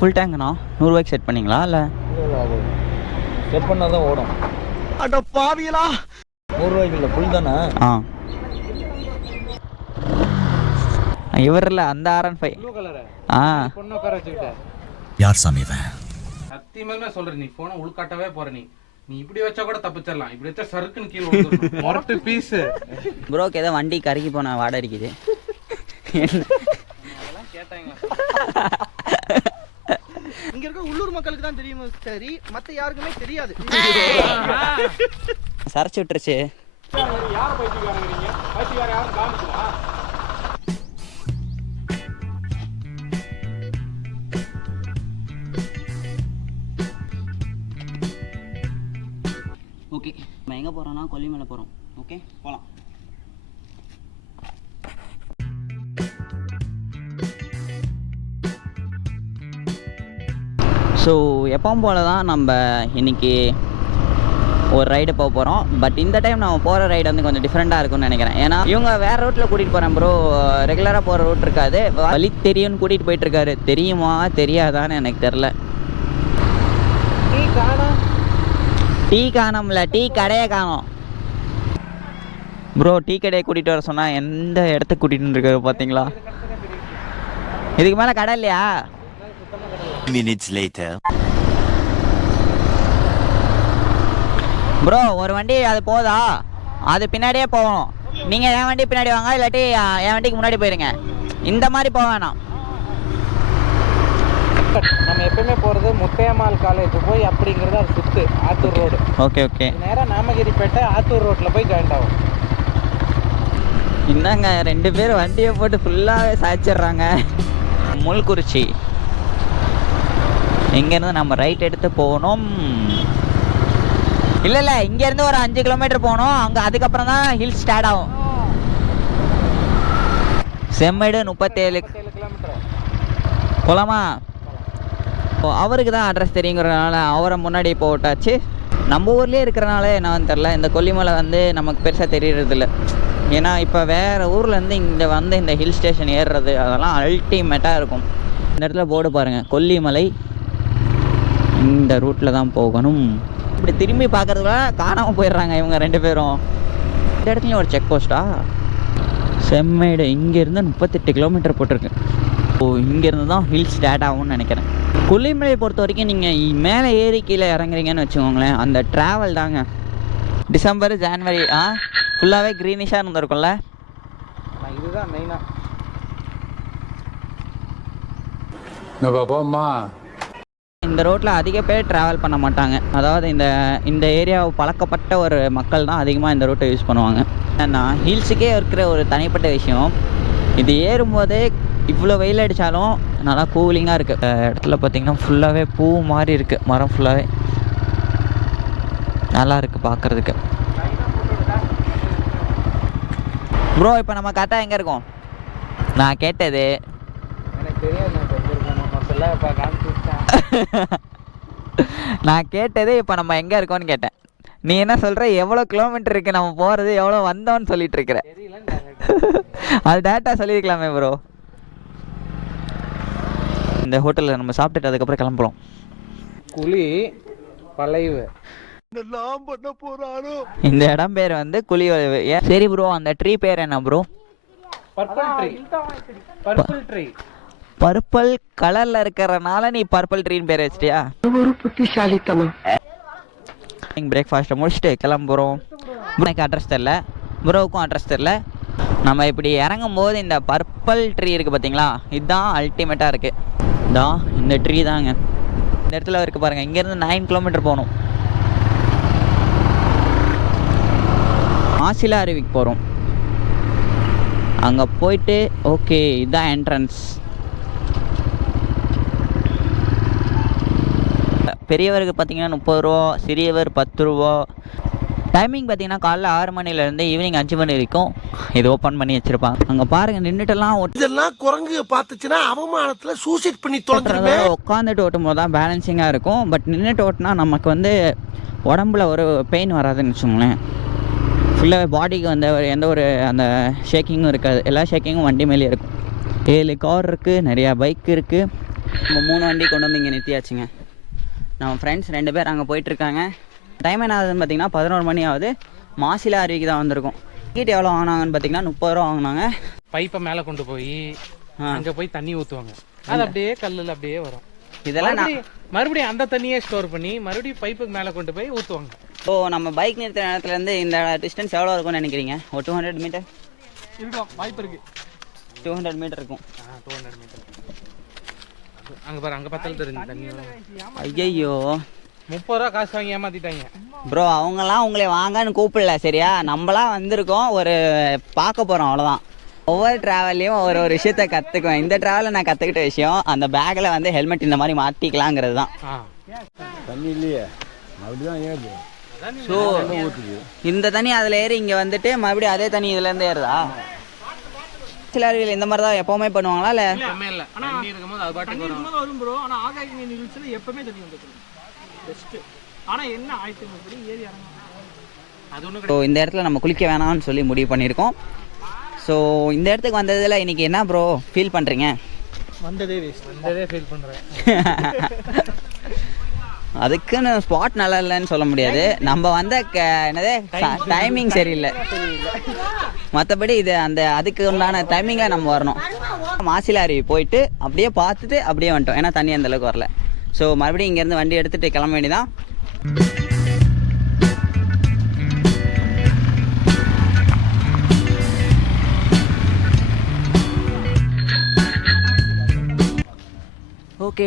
Full டேங்க்ண்ணா 100 set பண்ணீங்களா இல்லை அது செட் பண்ணால் தான் ஓடும். அட பாவியலா 100 இல்லை, ஃபுல் தானே. ஆ இவர் இல்லை அந்த R15 ப்ளூ கலரு ஆ பொண்ணு உட்கார வச்சுக்கிட்டேன். யார் சாமி இவன்? சத்தியமாலுமே சொல்கிறேன், நீ ஃபோனை உள்காட்டவே போகிற. நீ இப்படி வச்சா கூட தப்பிச்சிடலாம். இப்படி வச்சா சறுக்குன்னு கீழே விழுந்துரும். மொரட்டு பீஸு. ப்ரோக்கு ஏதோ வண்டி கருகி போன வாடை அடிக்குது. இங்க இருக்க உள்ளூர் மக்களுக்கு தான் தெரியும், சரி மத்த யாருக்குமே தெரியாது. சரைச்சு விட்டுருச்சு. யார் பைத்தியக்காரங்க? பைத்தியக்கார யாரும் காமிச்சா? ஓகே, நம்ம எங்கே போகிறோன்னா கொல்லிமலை போகிறோம். ஓகே போகலாம். ஸோ எப்பவும் போல தான் நம்ம இன்றைக்கி ஒரு ரைடு போக போகிறோம். பட் இந்த டைம் நம்ம போகிற ரைடு வந்து கொஞ்சம் டிஃப்ரெண்ட்டாக இருக்கும்னு நினைக்கிறேன். ஏன்னா இவங்க வேறு ரூட்டில் கூட்டிகிட்டு போகிறேன் ப்ரோ. ரெகுலராக போகிற ரூட் இருக்காது, வழி தெரியும்னு கூட்டிகிட்டு போயிட்டுருக்காரு. தெரியுமா தெரியாதான்னு எனக்கு தெரில. டீ காணோம்ல, டீ கடையை காணோம் ப்ரோ. டீ கடையை கூட்டிகிட்டு வர சொன்னால் எந்த இடத்துக்கு கூட்டிகிட்டு இருக்காரு பார்த்தீங்களா? இதுக்கு மேலே கடை இல்லையா? Minutes later. ப்ரோ ஒரு வண்டி அது போதா, அது பின்னாடியே போகணும். நீங்கள் என் வண்டி பின்னாடி வாங்க, இல்லாட்டி என் வண்டிக்கு முன்னாடி போயிருங்க. இந்த மாதிரி போக வேணாம். நம்ம எப்பவுமே போகிறது முத்தையம்மாள் காலேஜ் போய் அப்படிங்கிறது அது சுத்து ஆத்தூர் ரோடு. ஓகே ஓகே, நேராக நாமகிரிப்பேட்டை ஆத்தூர் ரோட்டில் போய் ஜாயிண்ட் ஆகும். என்னங்க 2 பேர் வண்டியை போட்டு ஃபுல்லாகவே சாய்ச்சிட்றாங்க. முள்குறிச்சி இங்கேருந்து நம்ம ரைட் எடுத்து போகணும். இல்லை இங்கேருந்து ஒரு 5 கிலோமீட்டர் போகணும். அங்கே அதுக்கப்புறம் தான் ஹில்ஸ் ஸ்டார்ட் ஆகும். செம்மேடு 37 கிலோமீட்டர் போகலாமா? அவருக்கு தான் அட்ரஸ் தெரியுங்கிறதுனால அவரை முன்னாடி போட்டாச்சு. நம்ம ஊர்லேயே இருக்கிறனால என்னன்னு தெரில, இந்த கொல்லிமலை வந்து நமக்கு பெருசாக தெரியறதில்ல. ஏன்னா இப்போ வேறு ஊர்லேருந்து இங்கே வந்து இந்த ஹில் ஸ்டேஷன் ஏறுறது அதெல்லாம் அல்டிமேட்டாக இருக்கும். இந்த இடத்துல போர்டு பாருங்கள், கொல்லிமலை இந்த ரூட்டில் தான் போகணும். இப்படி திரும்பி பார்க்குறதுக்குள்ள காணாமல் போயிடுறாங்க இவங்க 2 பேரும். இந்த இடத்துலையும் ஒரு செக் போஸ்ட்டா? செம்மேடு இங்கேருந்து 38 கிலோமீட்டர் போட்டிருக்கு. ஸோ இங்கேருந்து தான் ஹில் ஸ்டார்ட் ஆகும்னு நினைக்கிறேன். கொல்லிமலையை பொறுத்த வரைக்கும் நீங்கள் மேலே ஏறி கீழே இறங்குறீங்கன்னு வச்சுக்கோங்களேன், அந்த ட்ராவல் தாங்க. டிசம்பர் ஜான்வரி ஃபுல்லாகவே க்ரீனிஷாக இருந்திருக்கும்ல. இதுதான் மெயினாக. இந்த ரோட்டில் அதிக பேர் ட்ராவல் பண்ண மாட்டாங்க. அதாவது இந்த ஏரியாவை பழக்கப்பட்ட ஒரு மக்கள் தான் அதிகமாக இந்த ரூட்டை யூஸ் பண்ணுவாங்க. ஏன்னா ஹில்ஸுக்கே இருக்கிற ஒரு தனிப்பட்ட விஷயம், இது ஏறும்போதே இவ்வளோ வெயில் அடித்தாலும் நல்லா கூலிங்காக இருக்குது. இடத்துல பார்த்திங்கன்னா ஃபுல்லாகவே பூ மாதிரி இருக்குது, மரம் ஃபுல்லாகவே நல்லா இருக்குது பார்க்குறதுக்கு. ப்ரோ இப்போ நம்ம கரெக்டாக எங்கே இருக்கோம்? நான் கேட்டது எனக்கு தெரியாது, நான் தெரிஞ்சிருக்கேன் மொத்தம் இப்போ காமிச்சிட்டேன். நான் கேட்டது இப்போ நம்ம எங்கே இருக்கோன்னு கேட்டேன். நீ என்ன சொல்கிற, எவ்வளோ கிலோமீட்டர் இருக்குது நம்ம போகிறது, எவ்வளோ வந்தோன்னு சொல்லிட்டு இருக்கிற. அது டேட்டா சொல்லியிருக்கலாமே ப்ரோ. இந்த ஹோட்டலில் நம்ம சாப்பிட்டுட்டு அதுக்கப்புறம் கிளம்புறோம். குழி பழைவு இந்த இடம் பேர் வந்து குழி வளைவு. சரி ப்ரோ, அந்த ட்ரீ பேர் என்ன bro? Purple tree. Purple tree purple கலரில் இருக்கிறனால நீ பர்பிள் ட்ரீன்னு பேர் வச்சிட்டியா? ஒரு புத்திசாலித்தனம். பிரேக்ஃபாஸ்ட்டை முடிச்சுட்டு கிளம்புறோம். எனக்கு அட்ரஸ் தெரில, ப்ரோவுக்கும் அட்ரஸ் தெரில. நம்ம இப்படி இறங்கும் போது இந்த பர்பிள் ட்ரீ இருக்குது பார்த்தீங்களா, இதுதான் அல்டிமேட்டாக இருக்குது. இதான் இந்த ட்ரீ தாங்க இந்த இடத்துல இருக்குது பாருங்கள். இங்கேருந்து 9 கிலோமீட்டர் போகணும். மாசிலா அருவிக்கு போகிறோம். அங்கே போயிட்டு ஓகே இதுதான் என்ட்ரன்ஸ். பெரியவருக்கு பார்த்தீங்கன்னா 30 ரூபா, சிறியவர் 10 ரூபா. டைமிங் பார்த்தீங்கன்னா காலைல 6 மணிலேருந்து ஈவினிங் 5 மணி வரைக்கும் இது ஓப்பன் பண்ணி வச்சுருப்பாங்க. அங்கே பாருங்கள் நின்றுட்டுலாம் இதெல்லாம் குரங்கு பார்த்துச்சுன்னா அவமானத்தில் சூசைட் பண்ணி தொலைஞ்சிருமே. உட்காந்துட்டு ஓட்டும் போது தான் பேலன்சிங்காக இருக்கும். பட் நின்றுட்டு ஓட்டினா நமக்கு வந்து உடம்புல ஒரு பெயின் வராதுன்னு வச்சுக்கோங்களேன். ஃபுல்லாகவே பாடிக்கு வந்து எந்த ஒரு அந்த ஷேக்கிங்கும் இருக்காது. எல்லா ஷேக்கிங்கும் வண்டி மேலே இருக்கும். 7 கார் இருக்குது, நிறையா பைக் இருக்குது. நம்ம 3 வண்டி கொண்டு வந்து இங்கே நிறுத்தியாச்சுங்க. நம்ம ஃப்ரெண்ட்ஸ் 2 பேர் அங்கே போயிட்டுருக்காங்க. டைம் என்ன ஆகுதுன்னு பார்த்தீங்கன்னா 11 மணி ஆகுது. மாசிலா அருவிக்கு தான் வந்திருக்கோம். டிக்கெட் எவ்வளோ வாங்கினாங்கன்னு பார்த்தீங்கன்னா 30 ரூபா வாங்கினாங்க. பைப்பை மேலே கொண்டு போய் அங்கே போய் தண்ணி ஊற்றுவாங்க. அது அப்படியே கல்லில் அப்படியே வரும். இதெல்லாம் மறுபடியும் அந்த தண்ணியே ஸ்டோர் பண்ணி மறுபடியும் பைப்புக்கு மேலே கொண்டு போய் ஊற்றுவாங்க. ஸோ நம்ம பைக் நிறுத்துற இடத்துலேருந்து இந்த டிஸ்டன்ஸ் எவ்வளோ இருக்கும்னு நினைக்கிறீங்க? ஒரு 200 மீட்டர் இருக்கும், வாய்ப்பு இருக்கு. 200 மீட்டர் இருக்கும். 200 மீட்டர். அங்கே பாரு, அங்கே பார்த்தாலும் தெரிஞ்சு தண்ணி. ஐயோ 30 ரூபா காசு வாங்கி ஏமாத்திட்டாங்க ப்ரோ. அவங்கெல்லாம் உங்களை வாங்கன்னு கூப்பிடல சரியா? நம்மளாம் வந்திருக்கோம், ஒரு பார்க்க போகிறோம் அவ்வளோதான். ஒவ்வொரு ட்ராவல்லையும் ஒரு விஷயத்த கற்றுக்குவேன். இந்த ட்ராவலில் நான் கற்றுக்கிட்ட விஷயம் அந்த பேக்கில் வந்து ஹெல்மெட் இந்த மாதிரி மாட்டிக்கலாங்கிறது தான். தண்ணி இல்லையே, அப்படிதான் ஏறுது. ஸோ இந்த தண்ணி அதில் ஏறி இங்கே வந்துட்டு மறுபடியும் அதே தண்ணி இதுலேருந்து ஏறுதா? சில அருவியில் இந்த மாதிரி தான் எப்போவுமே பண்ணுவாங்களா இல்லை? இல்லை, தண்ணி இருக்கும்போது அது பாட்டுக்கு வரும். வரும் ப்ரோ. ஆனால் ஆகாய நிகழ்ச்சியில் எப்பவுமே தண்ணி வந்துருக்கு பெஸ்ட்டு. ஆனால் என்ன ஆயிடுச்சு ஏறி அது ஒன்று. ஸோ இந்த இடத்துல நம்ம குளிக்க வேணாம்னு சொல்லி முடிவு பண்ணியிருக்கோம். ஸோ இந்த இடத்துக்கு வந்ததில் இன்றைக்கி என்ன ப்ரோ ஃபீல் பண்ணுறீங்க? வந்ததே ஃபீல் பண்ணுறேன். அதுக்குன்னு ஸ்பாட் நல்லா இல்லைன்னு சொல்ல முடியாது. நம்ம வந்த என்னது டைமிங் சரியில்லை. மற்றபடி இது அந்த அதுக்கு உண்டான டைமிங்கில் நம்ம வரணும். மாசிலா அருவி போயிட்டு அப்படியே பார்த்துட்டு அப்படியே வந்துட்டோம். ஏன்னா தண்ணி அந்தளவுக்கு வரல. ஸோ மறுபடியும் இங்கேருந்து வண்டி எடுத்துகிட்டு கிளம்ப வேண்டியதான். ஓகே,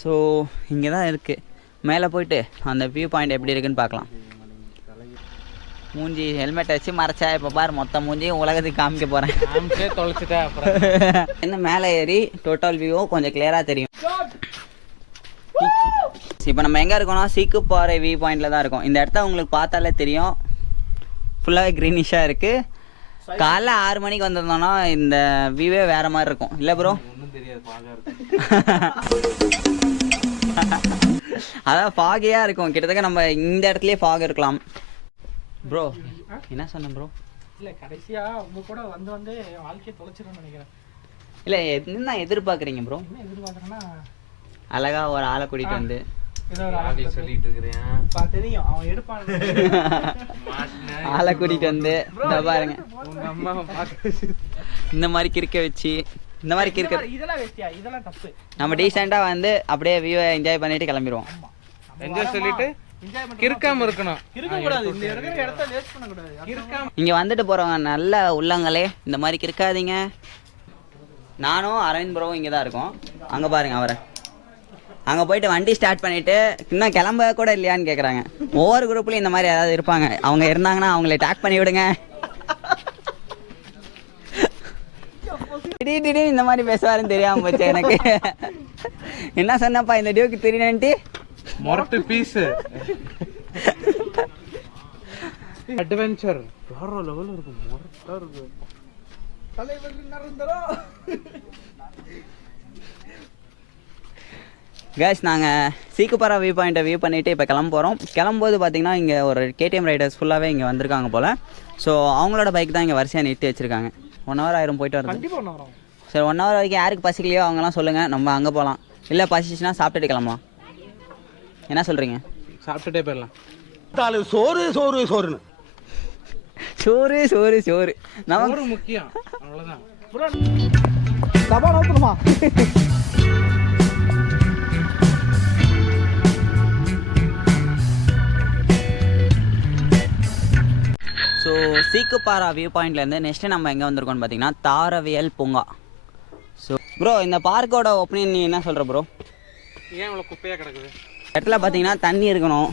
ஸோ இங்கே தான் இருக்குது. மேலே போயிட்டு அந்த வியூ பாயிண்ட் எப்படி இருக்குன்னு பார்க்கலாம். மூஞ்சி ஹெல்மெட் வச்சு மறைச்சா இப்போ பாரு மொத்த மூஞ்சியும் உலகத்துக்கு காமிக்க போகிறேன். தொலைச்சிட்டேன் அப்புறம். இன்னும் மேலே ஏறி டோட்டல் வியூவும் கொஞ்சம் கிளியராக தெரியும். இப்போ நம்ம எங்கே இருக்கோம்னா சீக்குப்பாறை வியூ பாயிண்டில் தான் இருக்கோம். இந்த இடத்த உங்களுக்கு பார்த்தாலே தெரியும், ஃபுல்லாகவே க்ரீனிஷாக இருக்குது. காலைல 6 மணிக்கு வந்திருந்தோம்னா இந்த வியூவே வேற மாதிரி இருக்கும் இல்லை ப்ரோ? ஒன்றும் தெரியாது, அதான் ஃபாகியாக இருக்கும். கிட்டத்தட்ட நம்ம இந்த இடத்துலயே ஃபாக் இருக்கலாம். ப்ரோ என்ன சொன்னேன் ப்ரோ? இல்லை, கடைசியாக உங்கள் கூட வந்து வாழ்க்கையை தொலைச்சிருன்னு நினைக்கிறேன். இல்லை என்ன எதிர்பார்க்குறீங்க ப்ரோ? என்ன எதிர்பார்க்குறேன்னா அழகா ஒரு ஆளை கூட்டிகிட்டு வந்து ஏதோ ஒரு ஆளை சொல்லிட்டு இருக்கிறேன். தெரியும் அவன் எடுப்பான். ஆளை கூட்டிகிட்டு வந்து இந்த பாருங்க அம்மா இந்த மாதிரி கிறுக்க வச்சு இந்த மாதிரி கிறுக்க. இதெல்லாம் வேஸ்டியா, இதெல்லாம் தப்பு. நம்ம டீசெண்டாக வந்து அப்படியே வியூவை என்ஜாய் பண்ணிட்டு கிளம்பிடுவோம். என்ஜாய் சொல்லிட்டு கிறுக்காம இருக்கணும். இருக்கக்கூடாது, இந்த இடத்த வேஸ்ட் பண்ணக்கூடாது. கிறுக்காம இங்கே வந்துட்டு போகிறவங்க நல்ல உள்ளங்களே இந்த மாதிரி கிறுக்காதீங்க. நானும் அரவிந்த் ப்ரோவும் இங்கே தான் இருக்கோம். அங்கே பாருங்க அவரை. அங்கே போயிட்டு வண்டி ஸ்டார்ட் பண்ணிவிட்டு இன்னும் கிளம்ப கூட இல்லையான்னு கேட்குறாங்க. ஒவ்வொரு குரூப்லேயும் இந்த மாதிரி யாராவது இருப்பாங்க. அவங்க இருந்தாங்கன்னா அவங்கள டேக் பண்ணி விடுங்க. திடீர்னு இந்த மாதிரி பேசுவாருன்னு தெரியாமல் போச்சு எனக்கு. என்ன சொன்னப்பா இந்த டியூக்கு தெரியலன்ட்டு மொரட்டு பீஸ் அட்வென்ச்சர் வேற லெவல்ல இருக்கு. மொரட்டா இருக்கு. தலைவர் நரந்தரா. கேஸ் நாங்கள் சீக்குப்பாறை வியூ பாயிண்ட்டை வியூ பண்ணிவிட்டு இப்போ கிளம்ப போகிறோம். கிளம்பும்போது பார்த்தீங்கன்னா இங்கே ஒரு KTM ரைடர்ஸ் ஃபுல்லாகவே இங்கே வந்திருக்காங்க போல். ஸோ அவங்களோட பைக் தான் இங்கே வரிசையாக நிறுத்தி வச்சுருக்காங்க. 1 hour ஆயிரும் போயிட்டு வருது. கண்டிப்பாக ஒன்று வரும். சரி 1 hour வரைக்கும் யாருக்கு பசிக்கலையோ அவங்கலாம் சொல்லுங்கள், நம்ம அங்கே போகலாம். இல்லை பசிச்சுன்னா சாப்பிட்டுட்டு கிளம்பலாம். என்ன சொல்கிறீங்க? சாப்பிட்டுட்டே போயிடலாம். சோறு சோறு சோறுன்னு சோறு சோறு சோறு நமக்கு ஒரு முக்கியம், அவ்வளோதான். தபா நோக்கணுமா? ஸோ சீக்குப்பாறை வியூ பாயிண்ட்லேருந்து நெக்ஸ்ட்டு நம்ம எங்கே வந்திருக்கோம்னு பார்த்தீங்கன்னா தாவரவியல் பூங்கா. ஸோ ப்ரோ இந்த பார்க்கோட ஒப்பீனியன் நீ என்ன சொல்கிற ப்ரோ? ஏன் இவ்வளோ குப்பையாக கிடக்குது? இடத்துல பார்த்தீங்கன்னா தண்ணி இருக்கணும்.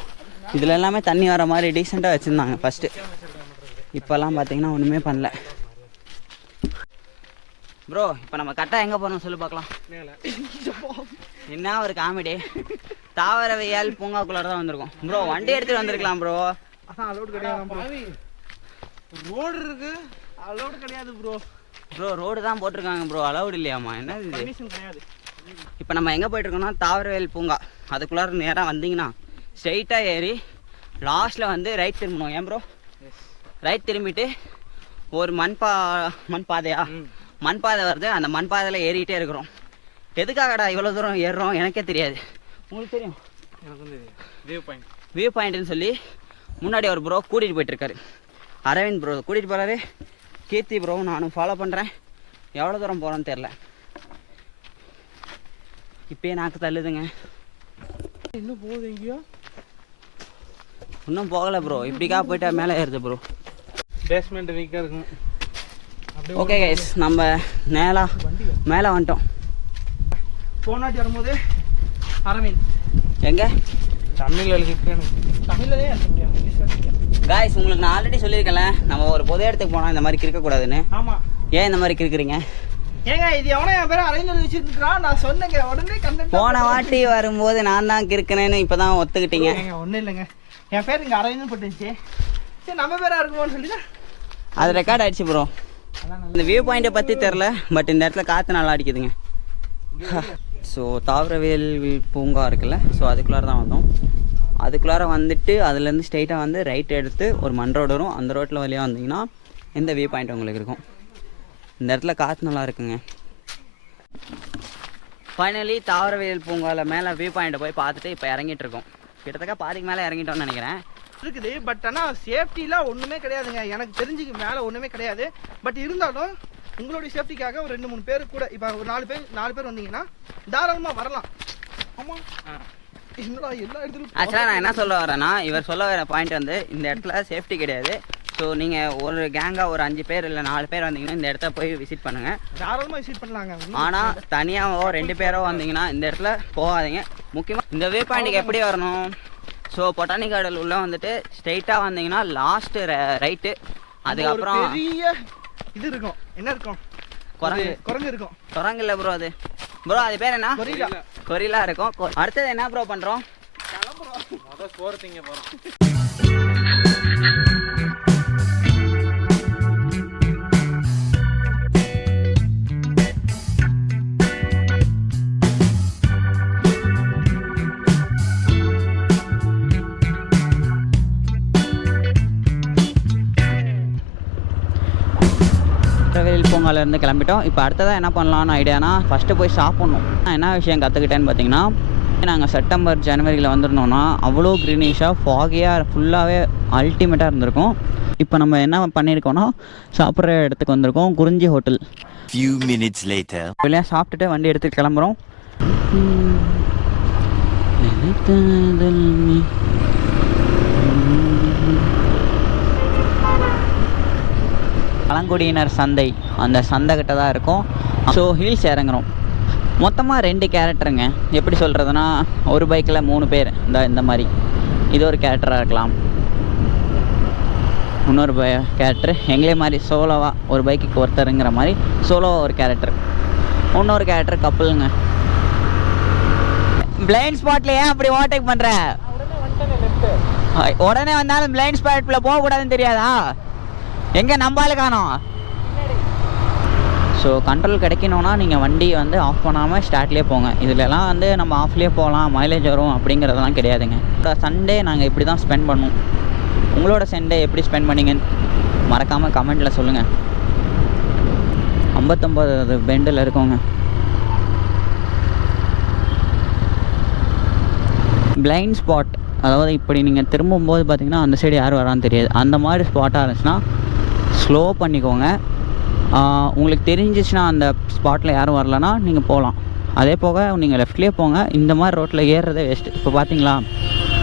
இதில் எல்லாமே தண்ணி வர மாதிரி டீசெண்டாக வச்சுருந்தாங்க ஃபஸ்ட்டு. இப்போல்லாம் பார்த்தீங்கன்னா ஒன்றுமே பண்ணல. ப்ரோ இப்போ நம்ம கரெக்டாக எங்கே போகிறோம் சொல்லி பார்க்கலாம். என்ன ஒரு காமெடி. தாவரவியல் பூங்காக்குள்ளார தான் வந்திருக்கோம். ப்ரோ வண்டி எடுத்துகிட்டு வந்திருக்கலாம் ப்ரோ. அதான் அலோடு கிடையாது. ரோடு இருக்கு, அலோடு கிடையாது ப்ரோ. ப்ரோ ரோடு தான் போட்டிருக்காங்க ப்ரோ, அலௌடு இல்லையாம்மா? என்ன இது? பர்மிஷன் கிடையாது. இப்போ நம்ம எங்கே போயிட்டுருக்கோம்னா தாவரவியல் பூங்கா. அதுக்குள்ளார நேராக வந்தீங்கன்னா ஸ்ட்ரைட்டாக ஏறி லாஸ்ட்டில் வந்து ரைட் திரும்பணும். ஏன் ப்ரோ? ரைட் திரும்பிட்டு ஒரு மண் பாதையா மண் பாதை வருது. அந்த மண் பாதையில் ஏறிக்கிட்டே இருக்கிறோம். எதுக்காகடா இவ்வளோ தூரம் ஏறுறோம் எனக்கே தெரியாது. உங்களுக்கு தெரியும்? எனக்கு வந்து வியூ பாயிண்ட்னு சொல்லி முன்னாடி ஒரு ப்ரோ கூட்டிகிட்டு போயிட்டுருக்காரு. அரவிந்த் ப்ரோ கூட்டிகிட்டு போகிறாரு. கீர்த்தி ப்ரோ நானும் ஃபாலோ பண்ணுறேன். எவ்வளோ தூரம் போகிறோன்னு தெரில. இப்போயே நாக்கு தள்ளுதுங்க. இன்னும் போகுது எங்கேயோ? இன்னும் போகலை ப்ரோ. இப்படிக்கா போயிட்டா மேலே ஏறுது ப்ரோ. பேஸ்மெண்ட் வீக்காக இருக்கும். ஓகே கைஸ், நம்ம மேலே வந்துட்டோம். போனாட்டி வரும்போது அரவிந்த் எங்கே தமிழில் எழுதிருக்கேன். தமிழ்லே எழுத முடியாது. காய்ஸ், உங்களுக்கு நான் ஆல்ரெடி சொல்லியிருக்கேன்ல, நம்ம ஒரு பொது இடத்துக்கு போனால் இந்த மாதிரி கிறுக்கக்கூடாதுன்னு. ஆமாம். ஏன் இந்த மாதிரி கிறுக்குறீங்க? ஏங்க இது எவனோ என் பேரை அரவிந்த் வச்சுருக்கான். நான் சொன்னேங்க உடனே கண்டென்ட். போன வாட்டி வரும்போது நான் தான் கிறுக்கினேன்னு இப்போ தான் ஒத்துக்கிட்டீங்க. ஒன்றும் இல்லைங்க, என் பேர் இங்கே அரவிந்த் போட்டுருச்சு. சரி நம்ம பேராக இருக்குமோன்னு சொல்லி தான் அது ரெக்கார்ட் ஆயிடுச்சு ப்ரோ. இந்த வியூ பாயிண்ட்டை பற்றி தெரில, பட் இந்த இடத்துல காற்று நல்லா அடிக்குதுங்க. ஸோ தாவரவியல் பூங்கா இருக்குல்ல, ஸோ அதுக்குள்ளார தான் வந்தோம். அதுக்குள்ளார வந்துட்டு அதுலேருந்து ஸ்ட்ரெயிட்டாக வந்து ரைட் எடுத்து ஒரு மண் ரோடு வரும். அந்த ரோட்டில் வழியாக வந்தீங்கன்னா இந்த வியூ பாயிண்ட் உங்களுக்கு இருக்கும். இந்த இடத்துல காற்று நல்லா இருக்குங்க. ஃபைனலி தாவரவியல் பூங்காவில் மேலே வியூ பாயிண்ட்டை போய் பார்த்துட்டு இப்போ இறங்கிட்டு இருக்கோம். கிட்டத்தட்ட பாதிக்கு மேலே இறங்கிட்டோம்னு நினைக்கிறேன். இருக்குது. பட் ஆனால் சேஃப்டிலாம் ஒன்றுமே கிடையாதுங்க. எனக்கு தெரிஞ்சுக்கு மேலே ஒன்றுமே கிடையாது. பட் இருந்தாலும் உங்களுடைய சேஃப்டிக்காக ஒரு 2-3 பேர் கூட, இப்போ ஒரு 4 பேர் வந்தீங்கன்னா தாராளமாக வரலாம். ஆமாம். என்னடா எல்லா இடத்துலையும் ஆக்சுவலாக நான் என்ன சொல்ல வரேன்னா, இவர் சொல்ல வர பாயிண்ட் வந்து இந்த இடத்துல சேஃப்டி கிடையாது. ஸோ நீங்கள் ஒரு கேங்காக ஒரு 5 பேர் இல்லை 4 பேர் வந்தீங்கன்னா இந்த இடத்த போய் விசிட் பண்ணுங்கள். தாராளமாக விசிட் பண்ணலாங்க. ஆனால் தனியாகவோ 2 பேரோ வந்தீங்கன்னா இந்த இடத்துல போகாதீங்க. முக்கியமாக இந்த வியூ பாயிண்ட்டுக்கு எப்படி வரணும்? ஸோ பொட்டானிக் கார்டன் உள்ள வந்துட்டு ஸ்ட்ரெயிட்டாக வந்தீங்கன்னா லாஸ்ட்டு ரைட்டு. அதுக்கப்புறம் பெரிய இது இருக்கும். என்ன இருக்கும்? குரங்கு இருக்கும். குரங்கு இல்லை ப்ரோ, அது பேர் என்ன? கொரிலா இருக்கும். அடுத்தது என்ன ப்ரோ பண்ணுறோம்? மொதல் சோறு திங்க போகிறோம். தாவரவியல் பூங்காலேருந்து கிளம்பிட்டோம். இப்போ அடுத்ததாக என்ன பண்ணலான்னு ஐடியானா, ஃபஸ்ட்டு போய் சாப்பிட்ணும். நான் என்ன விஷயம் கற்றுக்கிட்டேன்னு பார்த்தீங்கன்னா, நாங்கள் செப்டம்பர் ஜனவரியில் வந்திருந்தோம்னா அவ்வளோ க்ரீனிஷாக ஃபாகியாக ஃபுல்லாகவே அல்டிமேட்டாக இருந்திருக்கும். இப்போ நம்ம என்ன பண்ணியிருக்கோன்னா, சாப்பிட்ற இடத்துக்கு வந்திருக்கோம். குறிஞ்சி ஹோட்டல். Few minutes later. வெளியே சாப்பிட்டுட்டு வண்டி எடுத்து கிளம்புறோம். பழங்குடியினர் சந்தை, அந்த சந்தை கிட்ட தான் இருக்கும். ஸோ ஹில்ஸ் இறங்குறோம். மொத்தமாக 2 கேரக்டருங்க. எப்படி சொல்கிறதுனா, ஒரு பைக்கில் 3 பேர். இந்த மாதிரி இது ஒரு கேரக்டராக இருக்கலாம். இன்னொரு கேரக்டர் எங்களே மாதிரி சோலோவாக ஒரு பைக்குக்கு ஒருத்தருங்கிற மாதிரி சோலோவாக ஒரு கேரக்டர். இன்னொரு கேரக்டர் கப்புளுங்க. பிளைண்ட் ஸ்பாட்டில் ஏன் அப்படி ஓவர்டேக் பண்ணுற? உடனே வந்தாலும் பிளைண்ட் ஸ்பாட்டில் போகக்கூடாதுன்னு தெரியாதா? எங்கே நம்பால காணோம். ஸோ கண்ட்ரோல் கிடைக்கணுன்னா நீங்கள் வண்டி வந்து ஆஃப் பண்ணாமல் ஸ்டார்ட்லேயே போங்க. இதிலலாம் வந்து நம்ம ஆஃப்லேயே போகலாம், மைலேஜ் வரும் அப்படிங்கிறதெல்லாம் கிடையாதுங்க. சண்டே நாங்கள் இப்படி தான் ஸ்பெண்ட் பண்ணுவோம். உங்களோட சண்டே எப்படி ஸ்பெண்ட் பண்ணிங்கன்னு மறக்காமல் கமெண்ட்டில் சொல்லுங்கள். 59 பெண்டில் இருக்கோங்க. பிளைண்ட் ஸ்பாட், அதாவது இப்படி நீங்கள் திரும்பும்போது பார்த்தீங்கன்னா அந்த சைடு யார் வரான்னு தெரியாது. அந்த மாதிரி ஸ்பாட்டாக இருந்துச்சுன்னா ஸ்லோ பண்ணிக்கோங்க. உங்களுக்கு தெரிஞ்சிச்சுன்னா அந்த ஸ்பாட்டில் யாரும் வரலன்னா நீங்கள் போகலாம். அதே போக நீங்கள் லெஃப்ட்லேயே போங்க. இந்த மாதிரி ரோட்டில் ஏறுறதே வேஸ்ட்டு. இப்போ பார்த்தீங்களா,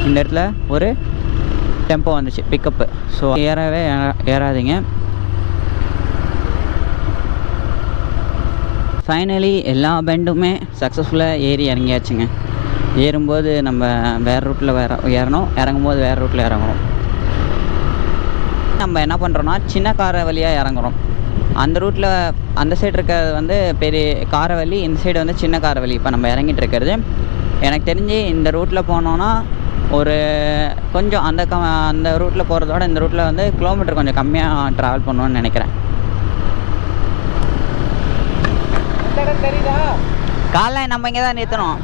இந்த இடத்துல ஒரு டெம்போ வந்துச்சு, பிக்கப்பு. ஸோ ஏறாதீங்க. ஃபைனலி எல்லா பெண்டுமே சக்ஸஸ்ஃபுல்லாக ஏறி இறங்கியாச்சுங்க. ஏறும்போது நம்ம வேறு ரூட்டில் ஏறணும், இறங்கும்போது வேறு ரூட்டில் இறங்கணும். நம்ம என்ன பண்ணுறோன்னா, சின்ன காரவழியாக இறங்குறோம். அந்த ரூட்டில் அந்த சைடு இருக்கிறது வந்து பெரிய காரவழி, இந்த சைடு வந்து சின்ன காரவழி. இப்போ நம்ம இறங்கிட்டு இருக்கிறது எனக்கு தெரிஞ்சு இந்த ரூட்டில் போனோன்னா ஒரு கொஞ்சம் அந்த ரூட்டில் போகிறதோட இந்த ரூட்டில் வந்து கிலோமீட்டர் கொஞ்சம் கம்மியாக ட்ராவல் பண்ணுவோன்னு நினைக்கிறேன். காலைல நம்ம இங்கே தான் நிறுத்தணும்.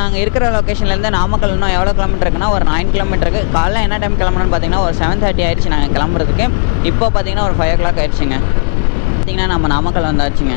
நாங்கள் இருக்கிற லொக்கேஷன்லேருந்து நாமக்கல் இன்னும் எவ்வளோ கிலோமீட்டர் இருக்குன்னா ஒரு 9 கிலோமீட்டருக்கு. காலைல என்ன டைம் கிளம்பணும்னு பார்த்தீங்கன்னா ஒரு 7:30 ஆயிடுச்சு நாங்கள் கிளம்புறதுக்கு. இப்போ பார்த்தீங்கன்னா ஒரு 5 o'clock ஆயிடுச்சுங்க. பார்த்தீங்கன்னா நம்ம நாமக்கல் வந்தாச்சுங்க.